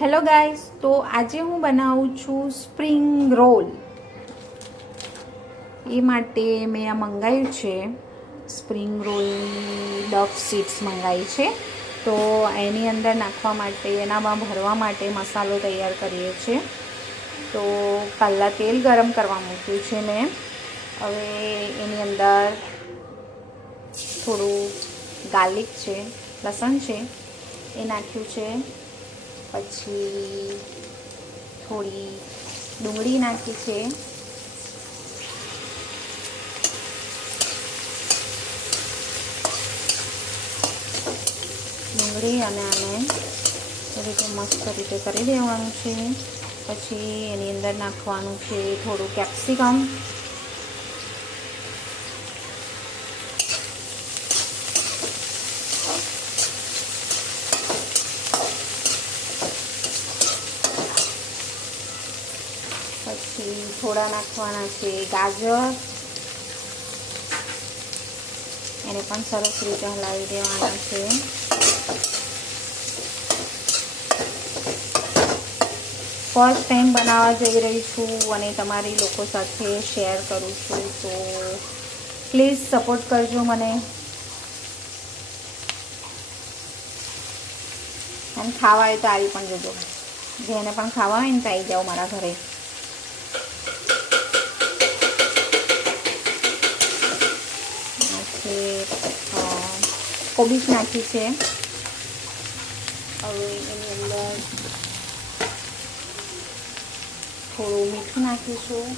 Hello guys, તો આજે હું બનાવું છું સ્પ્રિંગ રોલ. એ માટે મેં આ મંગાવ્યું છે સ્પ્રિંગ રોલની ડફ સીડ્સ મંગાવી છે. તો એની અંદર નાખવા માટે, એનામાં ભરવા માટે મસાલો તૈયાર કરીએ છીએ. તો પહેલાં તેલ ગરમ કરવા મૂક્યું છે મેં. હવે એની અંદર થોડું ગાર્લિક છે, લસણ છે, એ નાખ્યું છે. પછી થોડી ડુંગળી નાખી છે. ડુંગળી અને આને રીતે મસ્ત રીતે કરી દેવાનું છે. પછી એની અંદર નાખવાનું છે થોડું કેપ્સિકમ, પછી થોડા નાખવાના છે ગાજર, એને પણ સરસ રીતે હલાવી દેવાના છે. ફર્સ્ટ ટાઈમ બનાવવા જઈ રહી છું અને તમારી લોકો સાથે શેર કરું છું, તો પ્લીઝ સપોર્ટ કરજો મને. અને ખાવા હોય તો આવી પણ જજો, જેને પણ ખાવા હોય ને તો આવી જાઓ મારા ઘરે. કોબીજ નાખી છે. હવે એની અંદર થોડું મીઠું નાખીશું.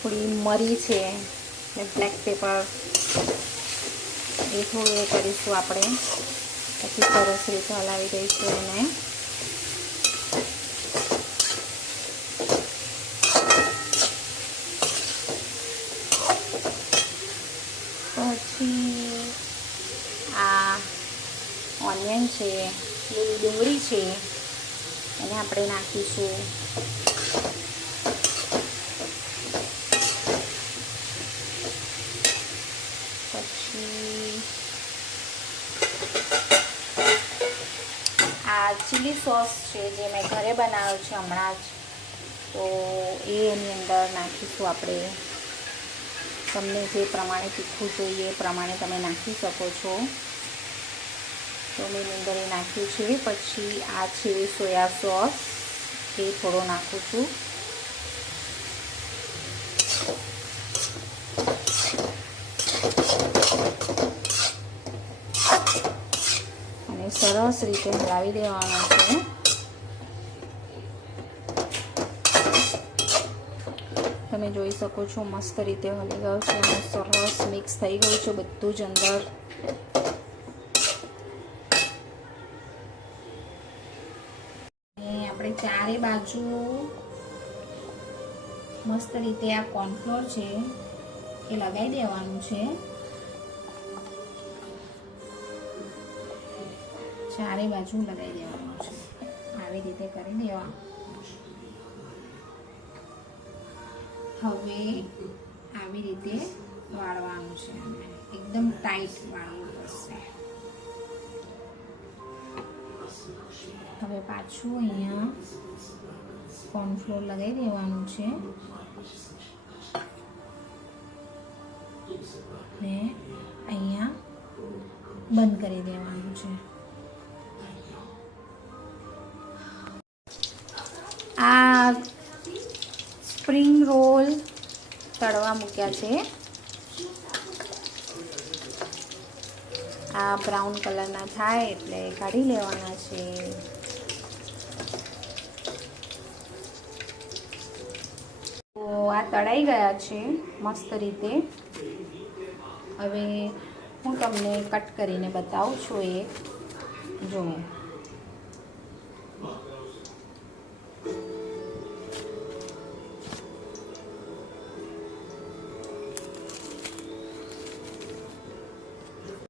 થોડી મરી છે ને બ્લેક પેપર, એ થોડું એ કરીશું આપણે. પછી સરસ રીતે હલાવી દઈશું એને. પછી આ ઓનિયન છે, લીલી ડુંગળી છે, એને આપણે નાખીશું. પછી આ ચીલી સોસ છે જે મેં ઘરે બનાવ્યો છે હમણાં જ, તો એની અંદર નાખીશું આપણે. તમને જે પ્રમાણે તીખું જોઈએ એ પ્રમાણે તમે નાખી શકો છો. તો મેં અંદર એ નાખ્યું છે. પછી આ છે સોયા સોસ, એ થોડો નાખું છું. અને સરસ રીતે હલાવી દેવાનો છે. તમે જોઈ શકો છો મસ્ત રીતે હલી ગયું છે અને સરસ મિક્સ થઈ ગયું છે બધું જ અંદર. આપણે ચારે બાજુ મસ્ત રીતે આ કોર્નફ્લોર છે એ લગાવી દેવાનું છે. ચારે બાજુ લગાવી દેવાનું છે, આવી રીતે કરી દેવાનું. હવે આવી રીતે વાળવાનું છે, એકદમ ટાઈટ વાળવું પડશે. હવે પાછું અહીંયા કોર્નફ્લોર લગાવી દેવાનું છે ને અહીંયા બંધ કરી દેવાનું છે. આ સ્પ્રિંગ રોલ તળવા મૂક્યા છે. આ બ્રાઉન કલરના થાય એટલે કાઢી લેવાના છે. તો આ તળાઈ ગયા છે મસ્ત રીતે. હવે હું તમને કટ કરીને બતાવું છું. એ જો